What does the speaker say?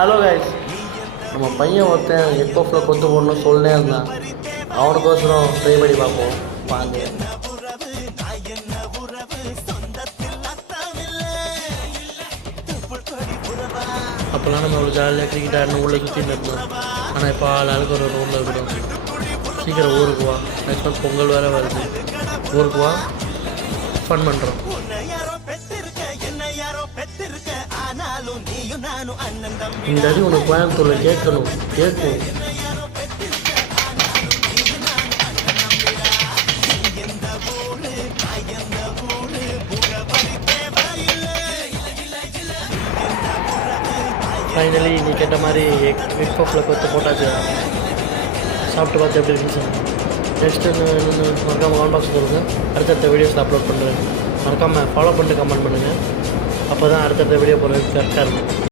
Hello guys, நம்ம பையன் ஒருத்தன் எக் பஃபில் கொத்து போடணும்னு சொல்லினே இருந்தான். அவனுக்கோசரம் ட்ரை பண்ணி பார்ப்போம் வாங்க. அப்போல்லாம் நம்ம அவ்வளோ ஜாலியாக கிரிக்கெட் ஆடணும் உள்ளே சுற்றிட்டு இருந்தோம். ஆனால் இப்போ ஆளுக்கு ஒரு ரோட்டில் இருக்கணும். சீக்கிரம் ஊருக்கு வா, நெக்ஸ்ட் மந்த் பொங்கல் வேறு வருது. ஊருக்கு வா, ஃபன் பண்ணுறோம். இந்த அடி உனக்கு கோயம்புத்தூரில் கேட்கணும். ஃபைனலி நீ கேட்ட மாதிரி எக் பஃபில் கொத்து போட்டாச்சு. சாப்பிட்டு பார்த்து எப்படி இருந்துச்சு. நெக்ஸ்ட்டு மறக்காமல் கமெண்ட் பாக்ஸ் சொல்லுங்கள். அடுத்தடுத்த வீடியோஸ் அப்லோட் பண்ணுறேன். மறக்காமல் ஃபாலோ பண்ணிட்டு கமெண்ட் பண்ணுங்கள். அப்போ தான் அடுத்தடுத்த வீடியோ போகிறதுக்கு கரெக்டாக இருக்கும்.